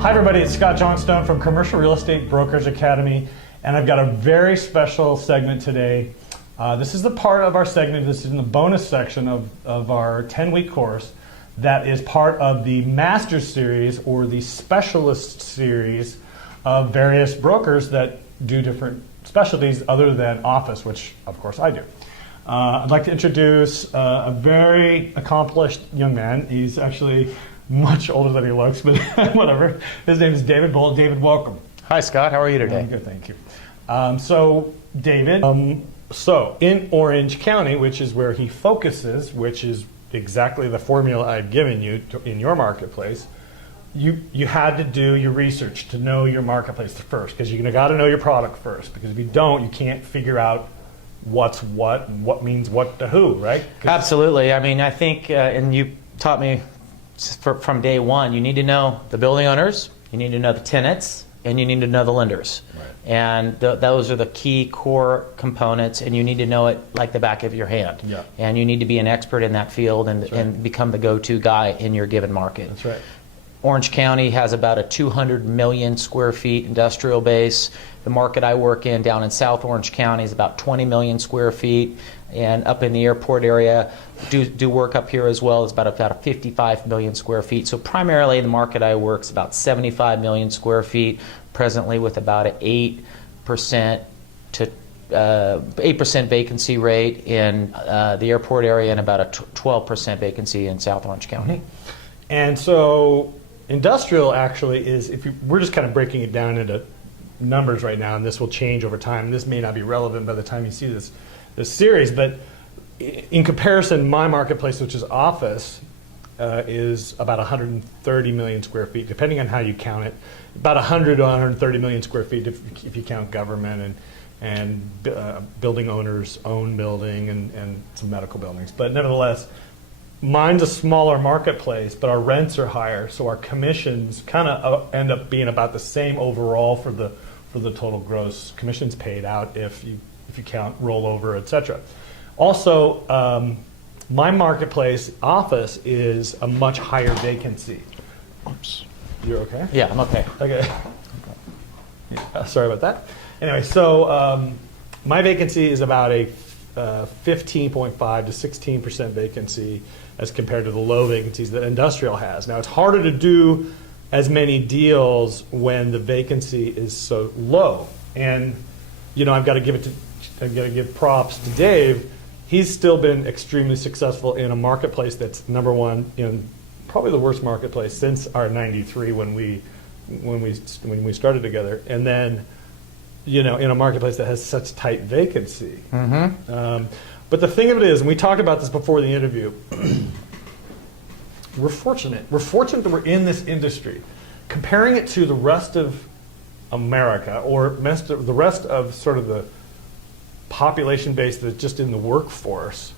Hi everybody, it's Scott Johnstone from Commercial Real Estate Brokers Academy, and I've got a very special segment today. This is the part of our segment, this is in the bonus section of our 10-week course that is part of the Master Series or the Specialist Series of various brokers that do different specialties other than office, which of course I do. I'd like to introduce a very accomplished young man. He's actually much older than he looks, but whatever. His name is David Bull. David, welcome. Hi, Scott. How are you today? I'm good, thank you. So, David, so in Orange County, which is where he focuses, which is exactly the formula I've given you in your marketplace, you had to do your research to know your marketplace first, because you got to know your product first, because if you don't, you can't figure out what's what and what means what to who, right? Absolutely. I mean, I think, and you taught me from day one, you need to know the building owners, you need to know the tenants, and you need to know the lenders. Right. And those are the key core components, and you need to know it like the back of your hand. Yeah. And you need to be an expert in that field and become the go-to guy in your given market. That's right. Orange County has about a 200 million square feet industrial base. The market I work in down in South Orange County is about 20 million square feet. And up in the airport area, do work up here as well, is about a 55 million square feet. So primarily the market I work is about 75 million square feet, presently with about an 8% to 8% vacancy rate in the airport area and about a 12% vacancy in South Orange County. Mm-hmm. And so industrial actually is, we're just kind of breaking it down into numbers right now, and this will change over time. And this may not be relevant by the time you see this series, but in comparison, my marketplace, which is office, is about 130 million square feet, depending on how you count it. About 100 to 130 million square feet if you count government and building owners' own building and some medical buildings. But nevertheless, mine's a smaller marketplace, but our rents are higher, so our commissions kind of end up being about the same overall for the total gross commissions paid out if you count rollover, etc. Also, my marketplace office is a much higher vacancy. Oops. You're okay? Yeah, I'm okay. Okay. Sorry about that. Anyway, so my vacancy is about a 15.5 to 16% vacancy as compared to the low vacancies that industrial has. Now, it's harder to do as many deals when the vacancy is so low. And, you know, I've got to give props to Dave. He's still been extremely successful in a marketplace that's number one in probably the worst marketplace since our '93 when we started together, and then, you know, in a marketplace that has such tight vacancy. Mm-hmm. But the thing of it is, and we talked about this before the interview, we're fortunate. We're fortunate that we're in this industry. Comparing it to the rest of America or the rest of sort of the population base that's just in the workforce,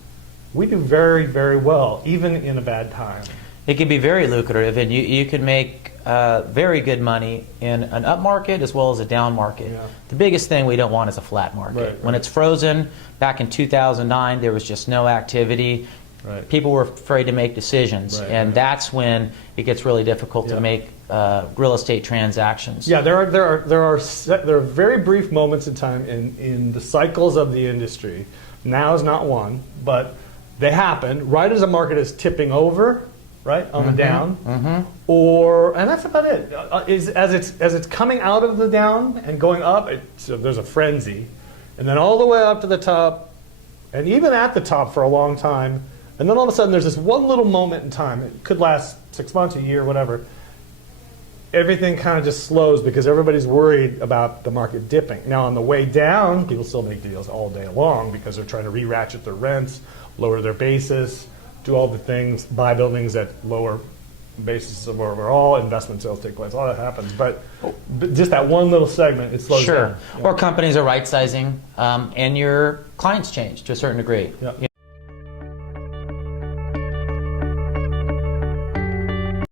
we do very, very well, even in a bad time. It can be very lucrative, and you can make very good money in an up market as well as a down market. Yeah. The biggest thing we don't want is a flat market. Right. When it's frozen, back in 2009, there was just no activity. Right. People were afraid to make decisions, and that's when it gets really difficult to make real estate transactions. Yeah, there are very brief moments in time in the cycles of the industry. Now is not one, but they happen right as a market is tipping over, right, on the down, and that's about it. As it's coming out of the down and going up, so there's a frenzy, and then all the way up to the top, and even at the top for a long time. And then all of a sudden there's this one little moment in time, it could last 6 months, a year, whatever. Everything kind of just slows because everybody's worried about the market dipping. Now on the way down, people still make deals all day long because they're trying to re-ratchet their rents, lower their basis, do all the things, buy buildings at lower basis of overall, investment sales take place, all that happens. But just that one little segment, it slows down. Sure. Or companies are right-sizing and your clients change to a certain degree. Yeah.